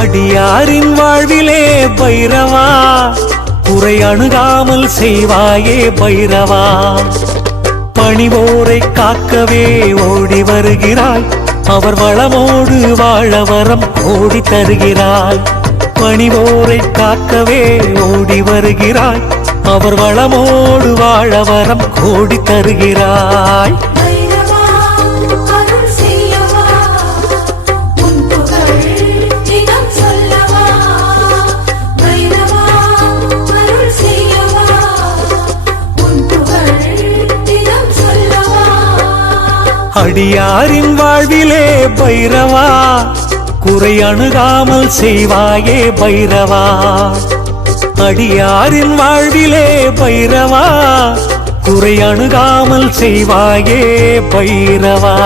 அடியாரின் வாழ்விலே பைரவா, குறை அணுகாமல் செய்வாயே பைரவா. பணிவோரை காக்கவே ஓடி வருகிறாய், அவர் வளமோடு வாழ வரம் கோடி தருகிறாய். பணிவோரை காக்கவே ஓடி வருகிறாய், அவர் வளமோடு வாழ வரம் கோடி தருகிறாய். அடியாரின் வாழ்விலே பைரவா, குறை அணுகாமல் செய்வாயே பைரவா. அடியாரின் வாழ்விலே பைரவா, குறை அணுகாமல் செய்வாயே பைரவா.